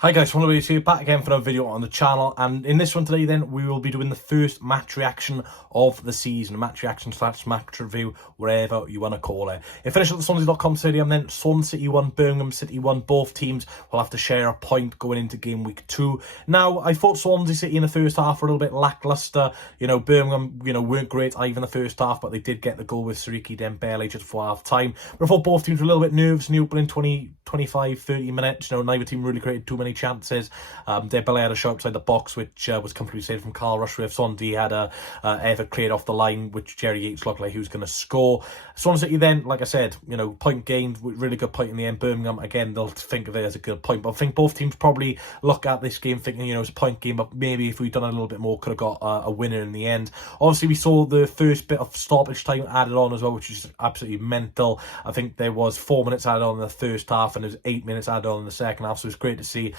Hi guys, Swansea City here, back again for another video on the channel, and in this one today then we will be doing the first match reaction of the season, match reaction / match review, wherever you want to call it. It finished at the Swansea.com stadium then. Swansea City won, Birmingham City won. Both teams will have to share a point going into game week 2. Now, I thought Swansea City in the first half were a little bit lacklustre. Birmingham, weren't great either in the first half, but they did get the goal with Siriki Dembele just before half time. But I thought both teams were a little bit nervous in the opening 25, 30 minutes. Neither team really created too many chances. Dembele had a shot outside the box, which was completely saved from Carl Rushworth. Swansea had a effort cleared off the line, which Jerry Yates looked like he was going to score. Swansea City then, like I said, point gained, really good point in the end. Birmingham, again, they'll think of it as a good point, but I think both teams probably look at this game thinking, it's a point game, but maybe if we'd done a little bit more, could have got a winner in the end. Obviously, we saw the first bit of stoppage time added on as well, which is absolutely mental. I think there was 4 minutes added on in the first half, and there's 8 minutes added on in the second half, so it's great to see,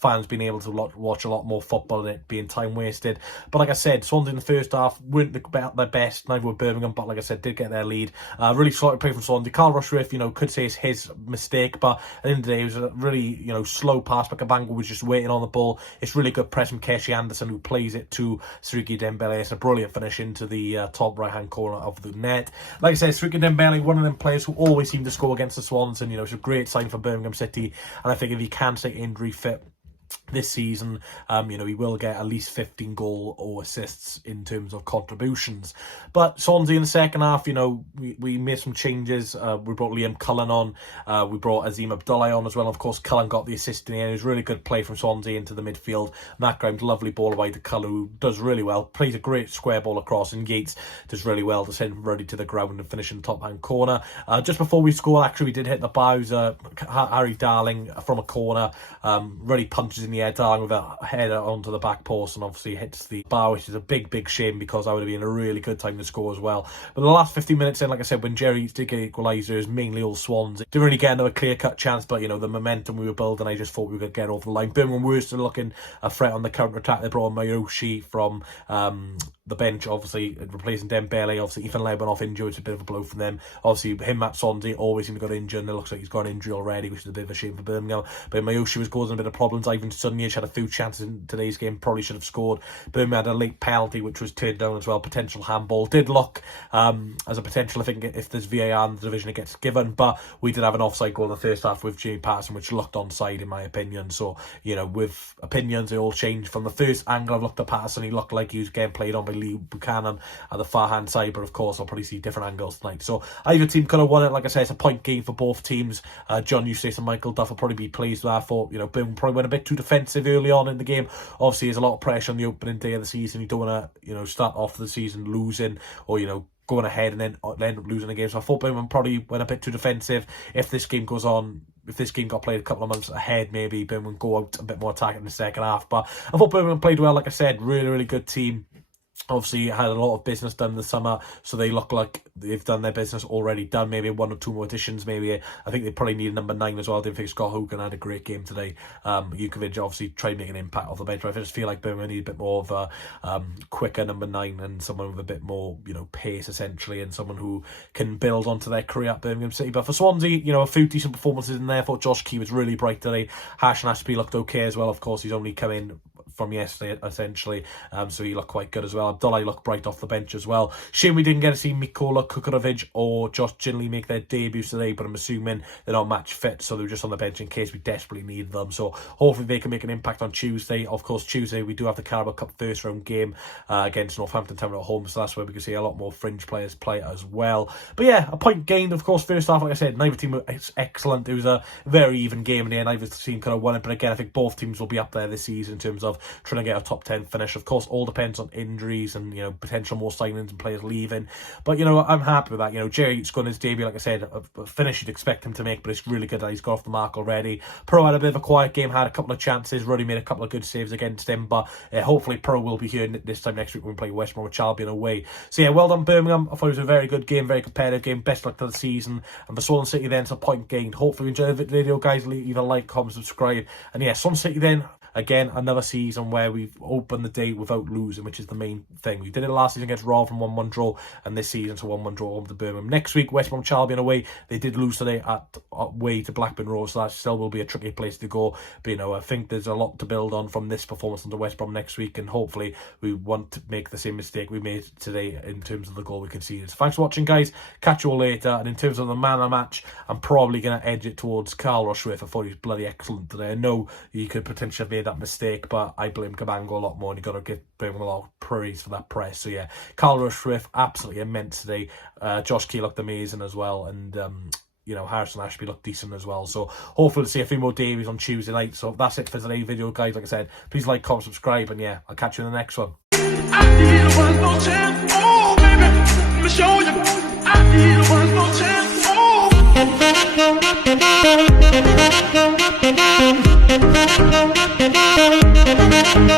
fans being able to watch a lot more football and it being time wasted. But like I said, Swansea in the first half weren't their best, neither were Birmingham, but like I said, did get their lead. Really solid play from Swansea. Carl Rushworth, could say it's his mistake, but at the end of the day, it was a really, slow pass, but Kabanga was just waiting on the ball. It's really good press from Keshi Anderson, who plays it to Siriki Dembele. It's a brilliant finish into the top right-hand corner of the net. Like I said, Siriki Dembele, one of them players who always seem to score against the Swans, and, it's a great sign for Birmingham City, and I think if he can stay injury fit this season, he will get at least 15 goal or assists in terms of contributions. But Swansea in the second half, we made some changes. We brought Liam Cullen on. We brought Azim Abdullah on as well. Of course, Cullen got the assist in the end. It was really good play from Swansea into the midfield. Matt Grimes, lovely ball away to Cullen, who does really well. Plays a great square ball across, and Yates does really well to send him ready to the ground and finish in the top-hand corner. Just before we scored, actually, we did hit the bar. Harry Darling from a corner, really punches in the air. Darling with a header onto the back post and obviously hits the bar, which is a big shame because that would have been a really good time to score as well. But the last 15 minutes in, like I said, when Jerry did get equaliser, it was mainly all Swans. Didn't really get another clear-cut chance, but the momentum we were building, I just thought we could get over the line. Birmingham were still looking a threat on the counter-attack. They brought in Mayoshi from the bench, obviously replacing Dembele. Obviously Ethan Lebon off injured, it's a bit of a blow for them. Obviously him at Swansea always seemed to got injured, and it looks like he's got an injury already, which is a bit of a shame for Birmingham. But Mayoshi was causing a bit of problems. Ivan Sunjic had a few chances in today's game, probably should have scored. Birmingham had a late penalty which was turned down as well, potential handball. Did look as a potential, I think, if there's VAR in the division it gets given, but we did have an offside goal in the first half with Jamie Patterson, which looked onside in my opinion. So with opinions, they all change. From the first angle I've looked at Patterson, he looked like he was getting played on by Lee Buchanan at the far hand side, but of course I'll probably see different angles tonight. So either team could have won it. Like I said, it's a point game for both teams. John Eustace and Michael Duff will probably be pleased with that. I thought Birmingham probably went a bit too defensive early on in the game. Obviously there's a lot of pressure on the opening day of the season. You don't want to start off the season losing, or going ahead and then end up losing the game. So I thought Birmingham probably went a bit too defensive. If this game goes on, if this game got played a couple of months ahead, maybe Birmingham go out a bit more attacking in the second half. But I thought Birmingham played well. Like I said, really good team. Obviously had a lot of business done in the summer, so they look like they've done their business already done. Maybe 1 or 2 more additions. Maybe I think they probably need number 9 as well. I didn't think Scott Hogan had a great game today. Jukovic obviously tried to make an impact off the bench, but I just feel like Birmingham need a bit more of a quicker number 9 and someone with a bit more pace essentially, and someone who can build onto their career at Birmingham City. But for Swansea, a few decent performances in there. I thought Josh Key was really bright today. Hash and Ashby looked okay as well. Of course, he's only come in from yesterday essentially, so he looked quite good as well. Abdullah looked bright off the bench as well. Shame we didn't get to see Mikola Kukurovic or Josh Ginley make their debuts today, but I'm assuming they're not match fit, so they were just on the bench in case we desperately need them. So hopefully they can make an impact on Tuesday. Of course, Tuesday we do have the Carabao Cup first round game against Northampton Town at home, so that's where we can see a lot more fringe players play as well. But yeah, a point gained, of course, first half. Like I said, neither team was excellent. It was a very even game in the end. Neither team could have won it, but again, I think both teams will be up there this season in terms of trying to get a top 10 finish. Of course, all depends on injuries and potential more signings and players leaving, but I'm happy with that. Jerry Yates got his debut, like I said, a finish you'd expect him to make, but it's really good that he's got off the mark already. Pro had a bit of a quiet game, had a couple of chances, really made a couple of good saves against him, but hopefully Pro will be here this time next week when we play West Bromwich Albion away. So yeah, well done Birmingham. I thought it was a very good game, very competitive game. Best luck to the season. And for Swansea City then, it's a point gained. Hopefully you enjoyed the video, guys. Leave a like, comment, subscribe, and yeah, Swansea City then again, another season where we've opened the day without losing, which is the main thing. We did it last season against Rotherham, 1-1 draw, and this season it's a 1-1 draw home to Birmingham. Next week, West Brom Albion away. They did lose today at away to Blackburn Rovers, so that still will be a tricky place to go. But, you know, I think there's a lot to build on from this performance into West Brom next week, and hopefully we won't make the same mistake we made today in terms of the goal we conceded. So thanks for watching, guys. Catch you all later. And in terms of the man of the match, I'm probably going to edge it towards Carl Rushworth. I thought he was bloody excellent today. I know you could potentially have made that mistake, but I blame Cabango a lot more, and you've got to give him a lot of praise for that press. So yeah, Carl Rushworth, absolutely immense today. Josh Key looked amazing as well, and you know, Harrison Ashby looked decent as well. So hopefully we'll see a few more Davies on Tuesday night. So that's it for today's video, guys. Like I said, please like, comment, subscribe, and yeah, I'll catch you in the next one. I need one more chance. Oh, baby, let me show you. I need one more chance. Oh.